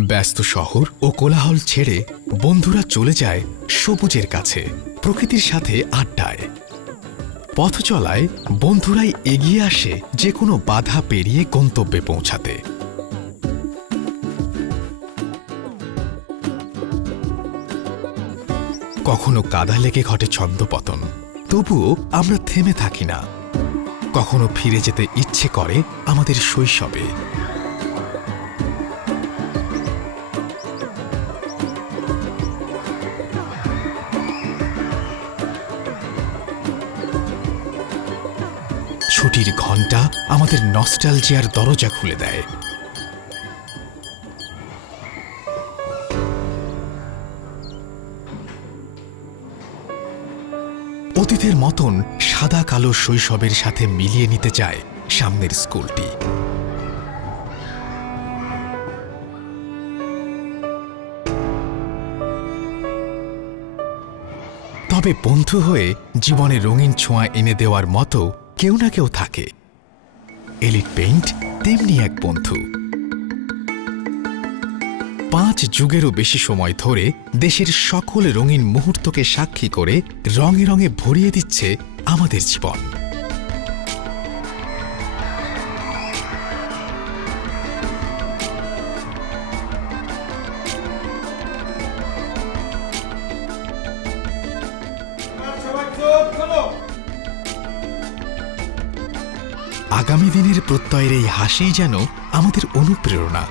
ব্যস্ত শহর ও কোলাহল ছেড়ে বন্ধুরা চলে যায় সবুজের কাছে, প্রকৃতির সাথে আড্ডায়। পথ চলায় বন্ধুরাই এগিয়ে আসে যে কোনো বাধা পেরিয়ে গন্তব্যে পৌঁছাতে। কখনো কাদা লেগে ঘটে ছন্দপতন তবুও আমরা থেমে থাকি না। কখনো ফিরে যেতে ইচ্ছে করে আমাদের শৈশবে ছুটির ঘণ্টা আমাদের নস্টালজিয়ার দরজা খুলে দেয়। অতীতের মতন সাদা কালো শৈশবের সাথে মিলিয়ে নিতে চায় সামনের স্কুলটি। তবে বন্ধু হয়ে জীবনে রঙিন ছোঁয়া এনে দেওয়ার মতো কেউ না কেউ থাকে। এলিট পেইন্ট তেমনি এক বন্ধু। পাঁচ যুগেরও বেশি সময় ধরে দেশের সকল রঙিন মুহূর্তকে সাক্ষী করে রঙে রঙে ভরিয়ে দিচ্ছে আমাদের জীবন। আগামী দিনের প্রত্যয়ের এই হাসিই যেন আমাদের অনুপ্রেরণা।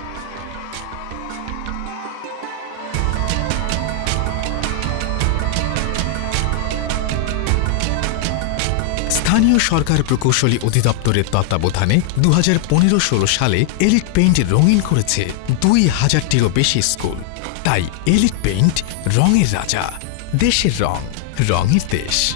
স্থানীয় সরকার প্রকৌশলী অধিদপ্তরের তত্ত্বাবধানে দু হাজার পনেরো ষোলো সালে এলিট পেইন্ট রঙিন করেছে দুই হাজারটিরও বেশি স্কুল। তাই এলিট পেইন্ট রঙের রাজা, দেশের রং, রঙের দেশ।